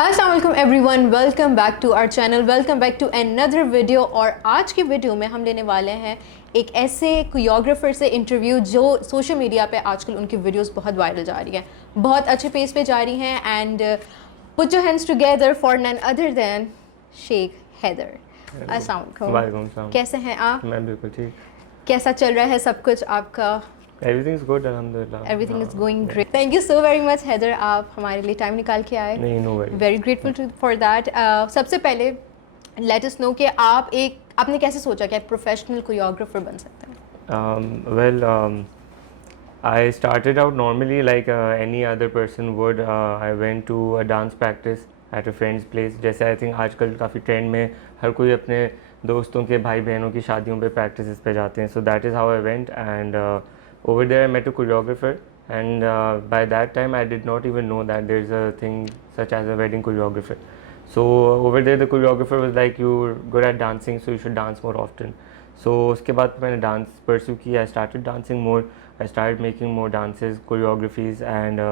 अस्सलाम वालेकुम everyone, welcome back to our channel, welcome back to another video. और आज की वीडियो में हम लेने वाले हैं एक ऐसे कोरियोग्राफर से इंटरव्यू जो सोशल मीडिया पे आजकल उनकी वीडियोस बहुत वायरल जा रही हैं, बहुत अच्छे पेज पे जा रही हैं। And put your hands together for none other than Sheikh Haider. अस्सलाम वालेकुम, कैसे हैं आप? मैं बिल्कुल ठीक। कैसा चल रहा है सब कुछ आपका? Everything is good, alhamdulillah. Everything is going great. Thank you so very much, Haider, आप हमारे लिए टाइम निकाल के आए। नहीं, no worries. Very grateful for that. सबसे पहले let us know कि आपने कैसे सोचा कि आप प्रोफेशनल कोरियोग्राफर बन सकते हैं? Well, I started out normally like any other person would. I went to a dance practice at a friend's place. जैसे I think आजकल काफ़ी ट्रेंड में हर कोई अपने दोस्तों के भाई बहनों की शादियों पे प्रैक्टिसेस पे जाते हैं. So that is how I went, and over there I met a choreographer, and by that time I did not even know that there's a thing such as a wedding choreographer. So over there the choreographer was like, you're good at dancing, so you should dance more often. So उसके बाद मैंने dance pursue किया. I started dancing more. I started making more dances, choreographies, and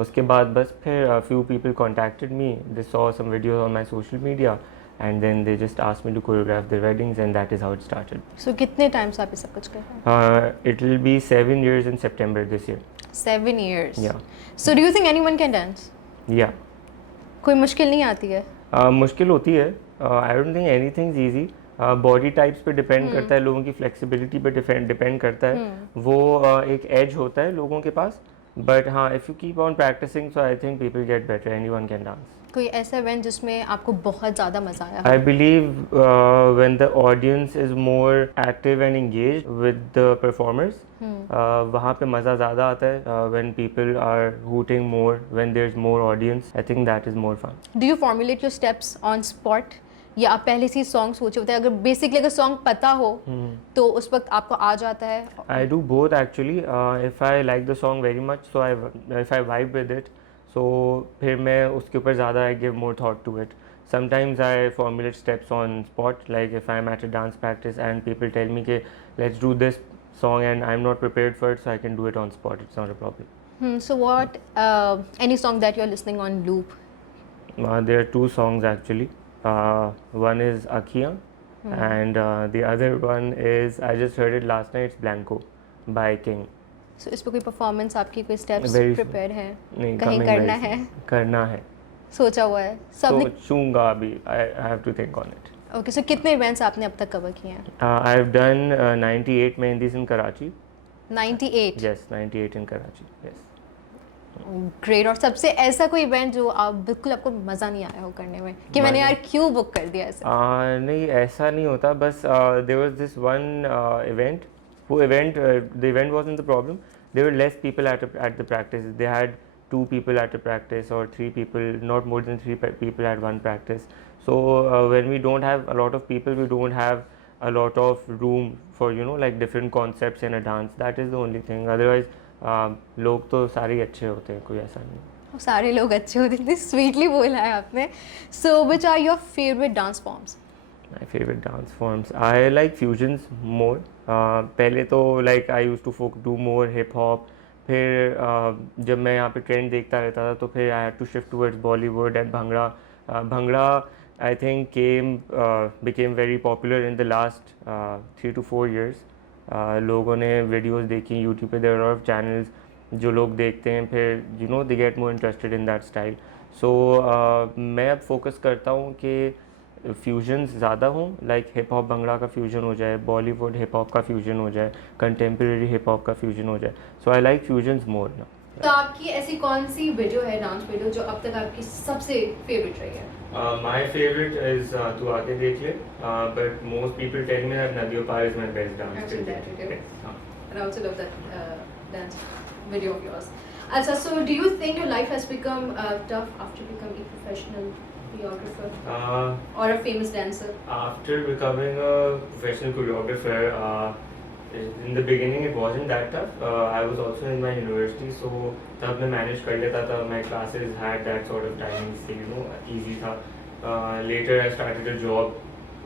उसके बाद बस फिर a few people contacted me. They saw some videos on my social media, and then they just asked me to choreograph their weddings, and that is how it started. So कितने time से आप ये सब कुछ कर रहे हैं? It will be 7 years in September this year. 7 years. Yeah. So do you think anyone can dance? Yeah. कोई मुश्किल नहीं आती है? मुश्किल होती है. I don't think anything is easy. Body types पे डिपेंड करता है, लोगों की फ्लेक्सिबिलिटी पे डिपेंड करता है. वो एक एज होता है लोगों के पास, बट हाँ, if you keep on practising, so I think people get better. Anyone can dance. कोई ऐसा इवेंट जिसमें आपको बहुत ज़्यादा मज़ा आया? I believe when the audience is more active and engaged with the performers, वहाँ पे मज़ा ज़्यादा आता है. When people are hooting more, when there's more audience, I think that is more fun. Do you formulate your steps on spot? या आप पहले से सॉन्ग सोचे होते हैं? अगर बेसिकली अगर सॉन्ग पता हो तो उस वक्त आपको आ जाता है? I do both actually. If I like the song very much, so if I vibe with it, so फिर मैं उसके ऊपर ज़्यादा I give more thought to it. Sometimes I formulate steps on spot, like if I'm at a dance practice and people tell me कि let's do this song and I'm not prepared for it, so I can do it on spot. It's not a problem. So what any song that you're listening on loop? There are two songs actually. One is Akhiyan, and the other one is, I just heard it last night, it's Blanco by King. So इस पे कोई performance आपकी, कोई steps prepare है? नहीं, कहीं करना है? सोचा हुआ है? सोचूंगा अभी. I have to think on it. Okay, so कितने इवेंट्स आपने अब तक कवर किए हैं? I have done 98 मेहंदीज in Karachi. 98? Yes, 98 in Karachi. Yes. Great. और सबसे ऐसा कोई इवेंट जो आप बिल्कुल आपको मज़ा नहीं आया हो करने में कि मैंने यार क्यों बुक कर दिया ऐसा? नहीं, ऐसा नहीं होता. बस there was this one event. वो event, the event wasn't the problem. There were less people at the practice. They had 2 people at a practice or 3 people, not more than 3 people at one practice. So when we don't have a lot of people, we don't have a lot of room for like different concepts in a dance. That is the only thing. Otherwise लोग तो सारे ही अच्छे होते हैं, कोई ऐसा नहीं. सारे लोग अच्छे होते हैं. स्वीटली बोला है आपने. So which are your favourite dance forms? My favorite dance forms, I like fusions more. पहले तो like I used to do more hip hop. फिर जब मैं यहाँ पे ट्रेंड देखता रहता था तो फिर I had to shift towards Bollywood and Bhangra. Bhangra I think became very popular in the last 3 to 4 years. लोगों ने वीडियोस देखी यूट्यूब पे. देयर आर ऑफ चैनल्स जो लोग देखते हैं, फिर they get more interested in that style. So मैं अब फोकस करता हूँ कि फ्यूजन्स ज़्यादा हों, लाइक हिप हॉप भंगड़ा का फ्यूजन हो जाए, बॉलीवुड हिप हॉप का फ्यूजन हो जाए, कंटेम्प्रेरी हिप हॉप का फ्यूजन हो जाए. सो आई लाइक फ्यूजन्स मोर ना. तो आपकी ऐसी कौन सी वीडियो है, डांस वीडियो, जो अब तक आपकी सबसे फेवरेट रही है? My favorite is तू आके देख ले, but most people tell me that Nadiyo Par is my best dance. Actually, that video. And I also love that dance video of yours. Also, so do you think your life has become tough after becoming a professional choreographer or a famous dancer? After becoming a professional choreographer, in the beginning it wasn't that tough. I was also in my university, so तब मैं manage कर लेता था. My classes had that sort of timing, so easy था. Later I started a job.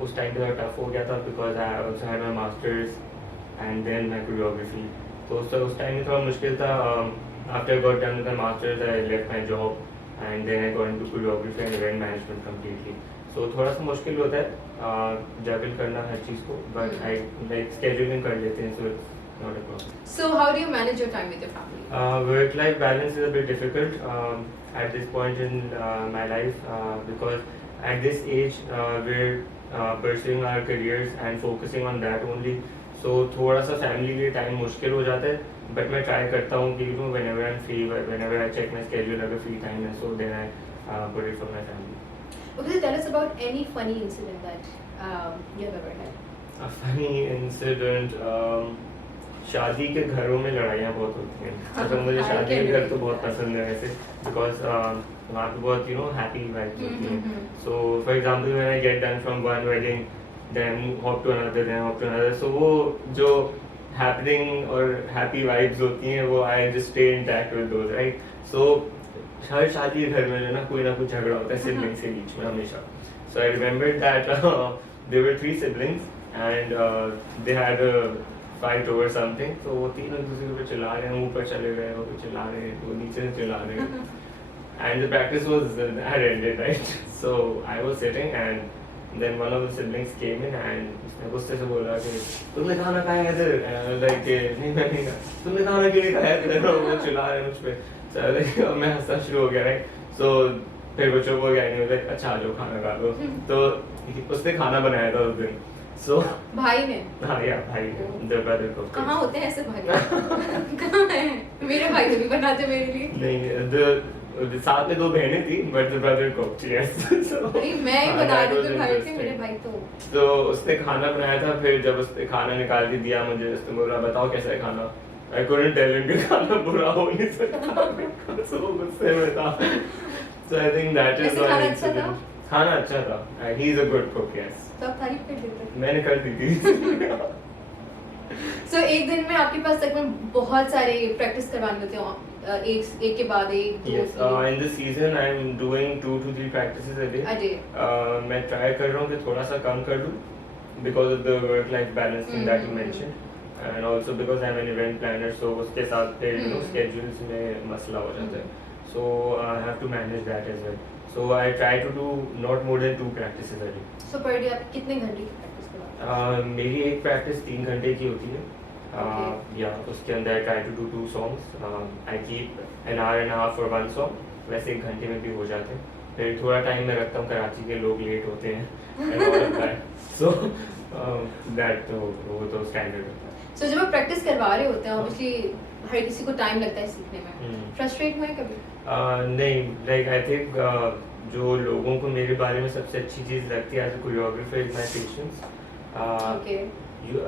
उस time पे थोड़ा tough हो गया था because I also had my masters and then my choreography. तो उस time में थोड़ा मुश्किल था. After I got done with my masters, I left my job and then I got into choreography and event management completely. So थोड़ा सा मुश्किल होता है जगल करना हर चीज़ को, बट आई लाइक स्केड्यूलिंग कर लेते हैं, so it's not a problem. So how do you manage your time with your family? Work-life balance is a bit difficult at this point in my life because at this age we're pursuing our careers and focusing on that only. So थोड़ा सा family के लिए time मुश्किल हो जाता है, but मैं try करता हूँ कि whenever I'm free, whenever I check my schedule अगर free time है, so then I put it for my family. Okay, so tell us about any funny incident that you have ever had. A funny incident. शादी के घरों में लड़ाइयाँ बहुत होती हैं, तो मुझे शादी के घर तो बहुत पसंद है वैसे, बिकॉज वहाँ पे बहुत हैप्पी वाइब्स होती हैं. So for example when I get done from one wedding then hop to another, so वो जो हैपनिंग और हैप्पी वाइब्स होती हैं वो I just stay intact with those, right. So हर शादी के घर में ना कोई झगड़ा होता है सिबलिंग्स के बीच में हमेशा. So I remember that there were 3 siblings and they had fight over something. तो वो तीनों एक दूसरे के ऊपर चिल्ला रहे हैं, ऊपर चले गए, वो चिल्ला रहे हैं, वो नीचे से चिल्ला रहे हैं. And the practice was had ended, right? So I was sitting and then one of the siblings came in and उसने गुस्से से बोला कि तुमने खाना खाया है इधर, लाइक नहीं मैं नहीं खाया, तुमने खाना क्यों नहीं खाया इधर, वो चिल्ला रहे हैं मुझ पे. So मैं हंसना शुरू हो गया, राइट. सो फिर वो चुप हो गया, नहीं बोला अच्छा आ जाओ खाना खा लो. तो उसने खाना बनाया था उस दिन. So भाई ने, हाँ यार भाई the brother को कहाँ होते हैं ऐसे भाई? कहाँ हैं? मेरे भाई तो नहीं बनाते मेरे लिए. नहीं, साथ में 2 बहनें थी, but the brother cooked, yes. नहीं मैं ही बना रही थी, भाई थे मेरे भाई तो. तो उसने खाना बनाया था, फिर जब उसने खाना निकाल के दिया मुझे, उसने बोला बताओ कैसा है खाना. I couldn't tell him कि खाना बुरा हो नहीं सकता. So गुस्से में था. So I think that is why. खाना अच्छा था. He is a good cook, yes. तो आप तारीफ कर देते. मैंने कर दी थी. So एक दिन में आपके पास तकरीबन बहुत सारे प्रैक्टिस करवाने होते हैं, एक के बाद एक. Yes, in this season I am doing 2 to 3 practices a day. मैं try कर रहा हूँ कि थोड़ा सा कम कर दूँ because of the work-life balance thing that you mentioned, and also because I am an event planner, so उसके साथ फिर schedules में मसला हो जाता है. So I have to manage that as well. So I try to do not more than 2 practices a day. So per day आप कितने घंटे की प्रैक्टिस करवाते हैं? मेरी एक प्रैक्टिस 3 घंटे की होती है. या उसके अंदर I try to do 2 songs. I keep an hour and a half for 1 song. वैसे 1 घंटे में भी हो जाते हैं. फिर थोड़ा टाइम मैं रखता हूँ, कराची के लोग लेट होते हैं and all of that. So that तो वो तो स्टैंडर्ड होता है. So जब आप प्रैक्टिस करवा रहे होते हैं obviously हर किसी को टाइम लगता है सीखने में. फ्रस्ट्रेट हुए कभी? नहीं, लाइक आई थिंक जो लोगों को मेरे बारे में सबसे अच्छी चीज़ लगती है as a choreographer is my patience.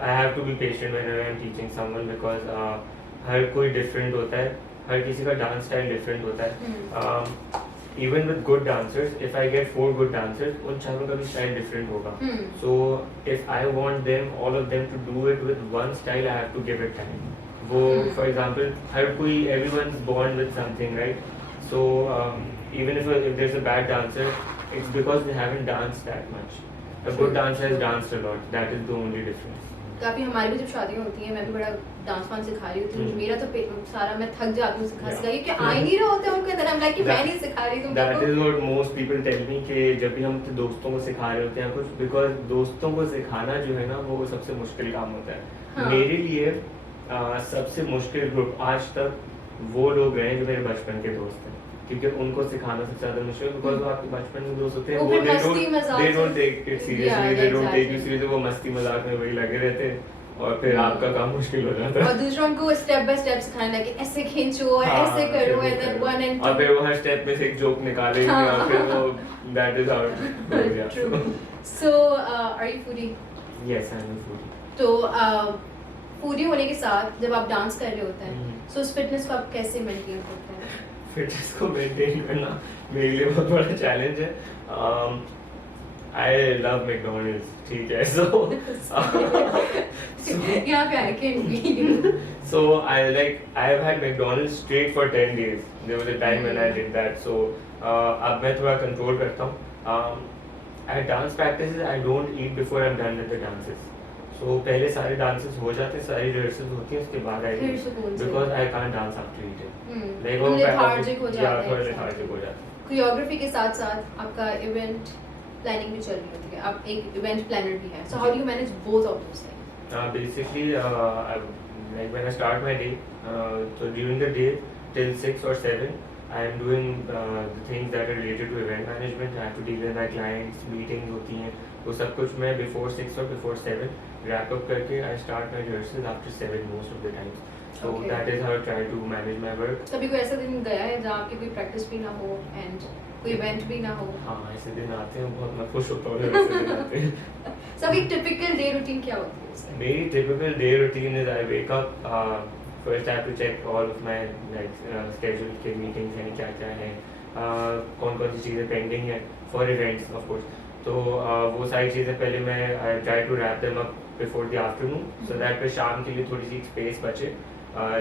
I have to be patient whenever I am teaching someone because हर कोई डिफरेंट होता है, हर किसी का डांस स्टाइल डिफरेंट होता है. Even with good dancers, if I get 4 good dancers, उन चारों का भी स्टाइल डिफरेंट होगा. So if I want them all of them to do it with one style, I have to give it time. वो for example हर कोई everyone is born with something, right. So even if there's a bad dancer, it's because they haven't danced that much. A good dancer has danced a lot. That is the only difference. काफी हमारी भी जब शादियाँ होती हैं, मैं भी बड़ा डांस वांस सिखा रही होती हूँ. मेरा तो सारा मैं थक जाती हूँ सिखा क्योंकि आ ही नहीं रहे होते उनके अंदर. I'm like कि मैं नहीं सिखा रही तुमको. That is what most people tell me कि जब भी हम दोस्तों को सिखा रहे होते हैं कुछ, because दोस्तों को सिखाना जो है ना वो सबसे मुश्किल काम होता है. मेरे लिए सबसे मुश्किल ग्रुप आज तक वो लोग हैं जो मेरे बचपन के दोस्त हैं, क्योंकि उनको सिखाना सबसे ज्यादा मुश्किल है. बिकॉज वो आपके बचपन के दोस्त होते हैं, वो they don't take it seriously, they don't take you seriously. वो मस्ती मजाक में वही लगे रहते हैं और फिर आपका काम मुश्किल हो जाता है. और दूसरों को स्टेप बाय स्टेप सिखाना है कि ऐसे खींचो, ऐसे करो, एंड देन 1 and 2. और फिर वो हर स्टेप में से एक जोक निकालेंगे और फिर वो that is how it goes. So are you foodie? Yes, I am foodie. तो फूडी होने के साथ जब आप डांस कर रहे होते हैं, सो उस फिटनेस को आप कैसे मेंटेन करते हैं? फिटनेस को मेंटेन करना मेरे लिए बहुत बड़ा चैलेंज है. आई लव मैकडॉनल्ड्स, ठीक है. सो यहाँ पे आके so I have had McDonald's straight for 10 days. There was a time when I did that. So अब मैं थोड़ा कंट्रोल करता हूँ. At dance practices I don't eat before I'm done with the dances. So पहले सारे dances हो जाते हैं, सारी rehearsals होती हैं, उसके बाद I eat because I can't dance after eating. lethargic हो जाते हैं. थोड़ा lethargic हो जाता है. कोरियोग्राफी के साथ साथ आपका इवेंट प्लानिंग भी चल रही होती है, आप एक इवेंट प्लानर भी हैं, so how do you manage both of those things? Basically, like when I start my day, so during the day till 6 or 7, I am doing the things that are related to event management. I have to deal with my clients, meetings होती हैं, वो सब कुछ मैं before 6 or before 7 wrap up करके I start my rehearsals after 7 most of the times. So Okay. that is how I try to manage my work. कभी कोई ऐसा दिन गया है जहाँ आपकी कोई प्रैक्टिस भी ना हो एंड कोई इवेंट भी ना हो? हाँ, ऐसे दिन आते हैं, बहुत मैं खुश होता हूँ जब ऐसे दिन आते हैं। सब एक टिपिकल डे रूटीन क्या होती है उसमें? मेरी typical day routine is I wake up, first I have to check all of my like schedule के meetings हैं क्या क्या हैं, कौन कौन सी चीज़ें pending हैं for events of course. तो वो सारी चीज़ें पहले मैं I try to wrap them up before the afternoon so that फिर शाम के लिए थोड़ी सी space बचे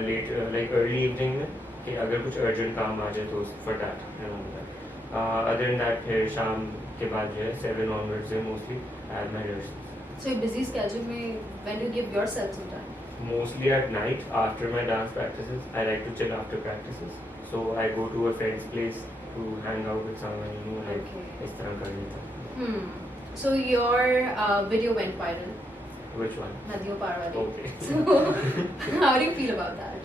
late like early evening में कि अगर कुछ urgent काम आ जाए तो for that. Other than that फिर शाम के बाद जो है 7 onwards है mostly I have my rehearsals. So your busy schedule में when do you give yourself some time? Mostly at night after my dance practices. I like to chill after practices. So I go to a friend's place to hang out with someone, you know, like Okay. इस तरह कर लेता हूँ. So your video went viral, Which one? नदियों पार वाली. Okay. So how do you feel about that?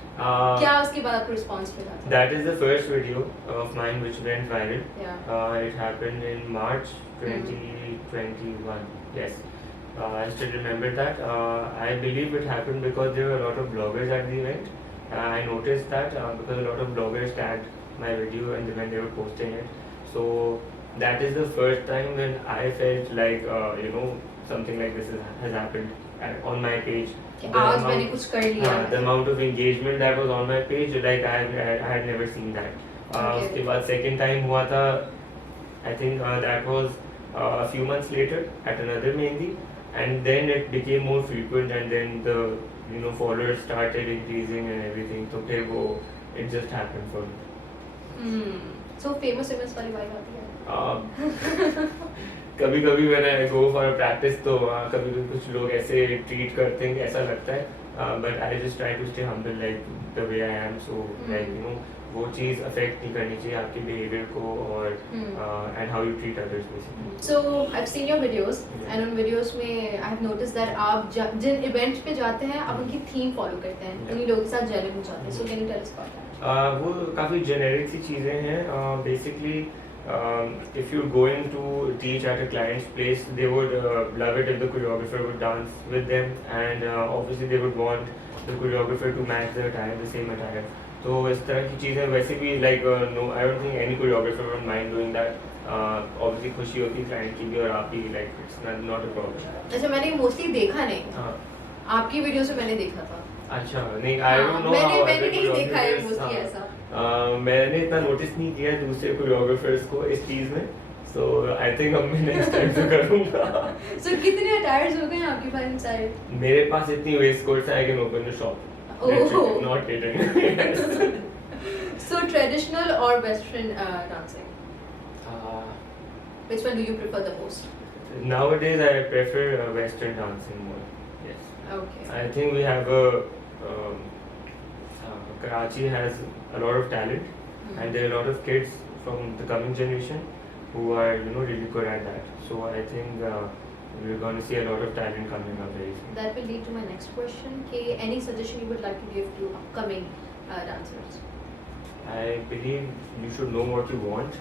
क्या उसके बाद आपको response मिला था? That is the first video of mine which went viral. Yeah. It happened in March 2021. Yes. I still remember that. I believe it happened because there were a lot of bloggers at the event. I noticed that because a lot of bloggers tagged my video and when they were posting it. So that is the first time when I felt like you know something like this has happened on my page. कि आज मैंने कुछ कर लिया है. The amount of engagement that was on my page, like I had never seen that. Okay. उसके बाद second time हुआ था, I think that was a few months later at another mehndi, and then it became more frequent, and then the followers started increasing and everything. तो फिर वो it just happened for me. So famous वाली vibe आती है? कभी कभी when I go for a practice तो कभी कभी कुछ लोग ऐसे treat करते हैं ऐसा लगता है, but I just try to stay humble like the way I am, so like you know वो चीज़ affect नहीं करनी चाहिए आपके behavior को और and how you treat others basically. So I've seen your videos and उन videos में I have noticed that आप जिन events पे जाते हैं आप उनकी theme follow करते हैं, उन्हीं लोगों के साथ gel हो जाते हैं. So can you tell us about that? वो काफ़ी generic सी चीज़ें हैं. Basically if you're going to teach at a client's place, they would love it if the choreographer would dance with them, and obviously they would want the choreographer to match the attire, the same attire. तो इस तरह की चीज़ें वैसे भी like no, I don't think any choreographer would mind doing that. Obviously खुशी होती है client की भी और आप भी like it's not a problem. अच्छा मैंने mostly देखा नहीं. हाँ. आपकी वीडियो से मैंने देखा था. अच्छा नहीं I don't know. मैंने नहीं देखा है mostly ऐसा. मैंने इतना नोटिस नहीं किया दूसरे कोरियोग्राफर्स को इस चीज़ में, so I think अब मैं नेक्स्ट टाइम से करूँगा. So कितने अटायर्स हो गए हैं आपके पास इन सारे? मेरे पास इतनी वेस्ट कोट्स हैं I can open the shop. Oh. Not kidding. So traditional or western dancing? Which one do you prefer the most? Nowadays I prefer western dancing more. Yes. Okay. I think we have a Karachi has a lot of talent, and there are a lot of kids from the coming generation who are really good at that. So I think we're going to see a lot of talent coming up very soon. That will lead to my next question. Any suggestion you would like to give to upcoming dancers? I believe you should know what you want.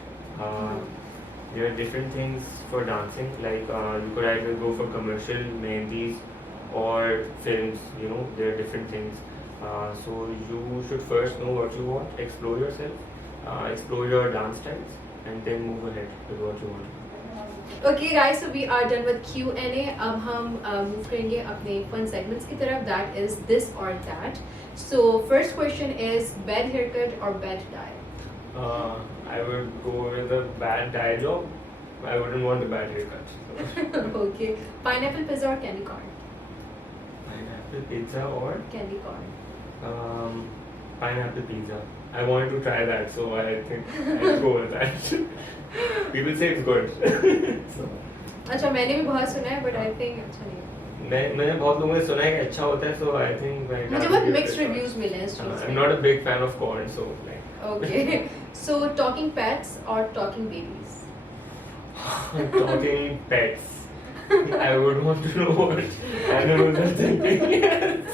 There are different things for dancing, like you could either go for commercial mehendis or films, there are different things. So you should first know what you want, explore yourself, explore your dance styles, and then move ahead with what you want. Okay guys, so we are done with Q&A. अब हम move करेंगे अपने fun segments की तरफ, that is this or that. So first question is bad haircut or bad dye? I would go with a bad dye job. I wouldn't want a bad haircut. Okay. Pineapple pizza or candy corn? Pineapple pizza or? Candy corn. Pineapple pizza. I wanted to try that, so I think I'll go with that. People say it's good. So. अच्छा मैंने भी बहुत सुना है, but I think अच्छा नहीं है. मैंने बहुत लोगों ने सुना है कि अच्छा होता है, so I think मुझे बहुत mixed reviews मिले हैं इस चीज़ I'm not a big fan of corn, so like. Okay. So talking pets or talking babies? Talking pets. I would want to know what animals are thinking.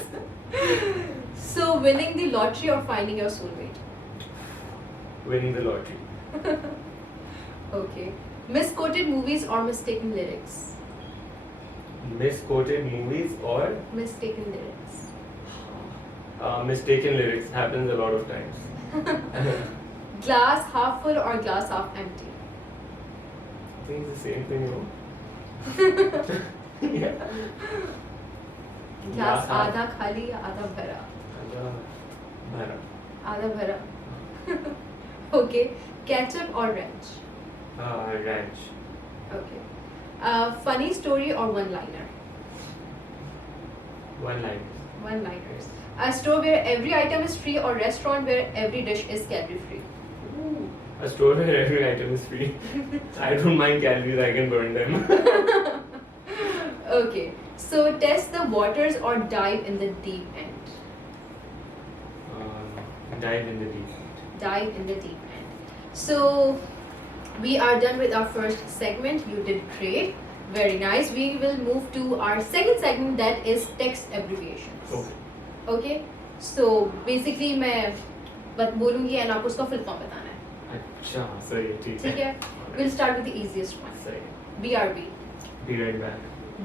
So winning the lottery or finding your soulmate? Winning the lottery. Okay. Misquoted movies or mistaken lyrics? Misquoted movies or Mistaken lyrics. mistaken lyrics happens a lot of times. Glass half full or glass half empty? I think it's the same thing, no? Yeah. Glass आधा खाली या आधा भरा? Bhara. आधा भरा. Okay. Ketchup or ranch? Ranch. Okay. Funny story or one-liner? One line. One-liners. A store where every item is free or restaurant where every dish is calorie-free? A store where every item is free. I don't mind calories, I can burn them. Okay. So test the waters or dive in the deep end? Dive in the deep. Dive in the deep end. So we are done with our first segment. You did great. Very nice. We will move to our second segment, that is text abbreviations. Okay. Okay. So basically मैं बत बोलूँगी and आपको उसका full form बताना है. अच्छा सही है ठीक ठीक है. We'll start with the easiest one. सही. BRB. Be right back.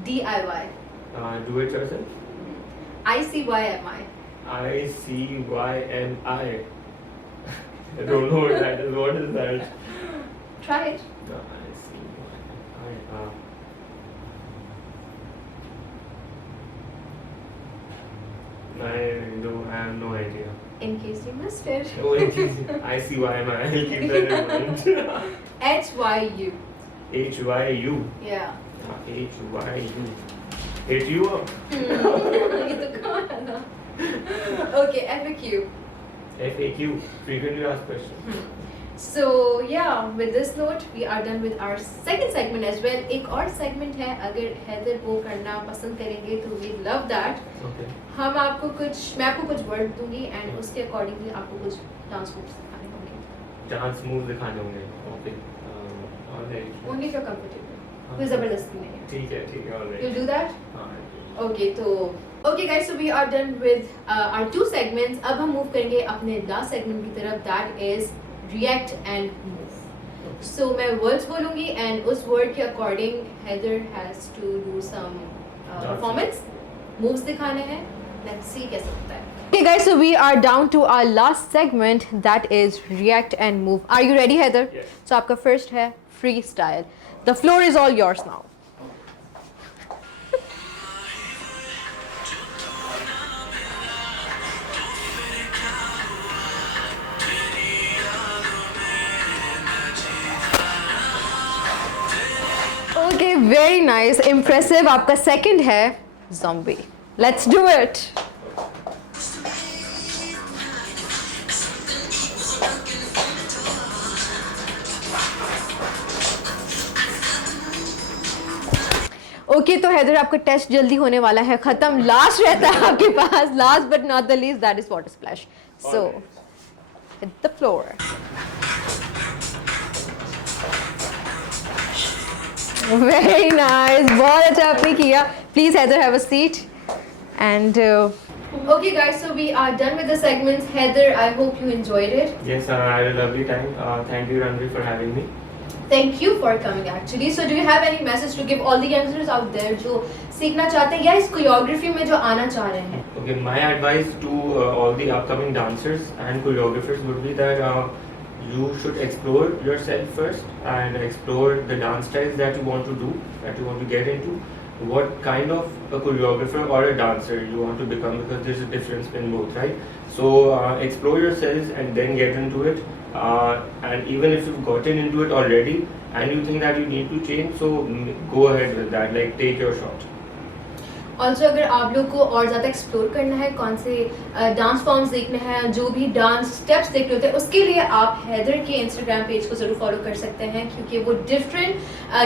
DIY. Do it yourself. ICYMI. ICYMI. I don't know what that is. What is that? Try it. ICYMI. I have no idea. In case you missed it. Oh, ICYMI. I'll keep that in mind. HYU. HYU. Yeah. HYU. Hit you up. ये तो कौन है ना? Okay, FAQ. FAQ. Frequently asked questions. So yeah, with this note, we are done with our second segment as well. एक और segment है, अगर हैदर वो करना पसंद करेंगे तो we love that. Okay. मैं आपको कुछ word दूंगी and उसके accordingly आपको कुछ dance moves दिखाने होंगे. Dance moves दिखाने होंगे. Okay. Alright. Only if you're comfortable. कोई ज़बरदस्ती नहीं है. ठीक है. Alright. You'll do that? हाँ. Okay, तो Okay guys, so we are done with our two segments. अब हम move करेंगे अपने last segment की तरफ, that is react and move. So मैं words बोलूँगी and उस word के according Heather has to do some performance. Moves दिखाने हैं. Let's see कैसा होता है. Okay guys, so we are down to our last segment, that is react and move. Are you ready, Heather? Yes. So आपका first है freestyle. The floor is all yours now. Okay, very nice, impressive. आपका second है zombie. Let's do it. Okay तो हैदर आपका test जल्दी होने वाला है खत्म. लास्ट रहता है आपके पास, last but not the least, that is water splash. So hit the floor. Very nice, बहुत अच्छा आपने किया. Please Haider have a seat and Okay guys, so we are done with the segments. Heather, I hope you enjoyed it. Yes, I had a lovely time. Thank you, Runway, for having me. Thank you for coming actually. So do you have any message to give all the youngsters out there जो सीखना चाहते हैं या इस choreography में जो आना चाह रहे हैं? Okay, my advice to all the upcoming dancers and choreographers would be that you should explore yourself first and explore the dance styles that you want to do, that you want to get into. What kind of a choreographer or a dancer you want to become, because there's a difference in both, right? So explore yourselves and then get into it. And even if you've gotten into it already and you think that you need to change, so go ahead with that, like take your shot. Also अगर आप लोग को और ज़्यादा explore करना है, कौन से डांस फॉर्म्स देखने हैं, जो भी डांस स्टेप्स देखने होते हैं, उसके लिए आप हैदर के इंस्टाग्राम पेज को ज़रूर फॉलो कर सकते हैं क्योंकि वो डिफरेंट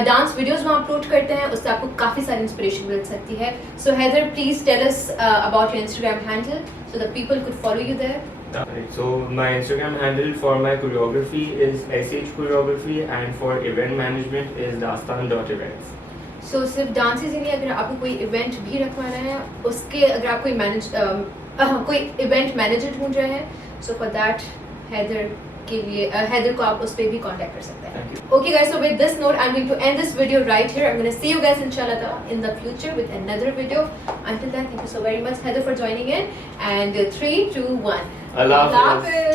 डांस वीडियोस वहाँ अपलोड करते हैं. उससे आपको काफ़ी सारी इंस्पिरेशन मिल सकती है. So Haider please tell us about your Instagram handle so that people could follow you there. Right. So my Instagram handle for my choreography is sh choreography and for event management is dastan.events. सो सिर्फ dances ही नहीं, अगर आपको कोई event भी रखवाना है उसके, अगर आप कोई इवेंट मैनेजर ढूंढ रहे हैं, सो फॉर दैट हैदर के लिए हैदर को आप उस पर भी कांटेक्ट कर सकते हैं. Okay guys, so with this note I am going to end this video right here. I am gonna see you guys इंशाल्लाह in the future with another video. Until then, thank you so very much Haider for joining in, and 3 2 1 Allah Allah Hafiz. Hafiz.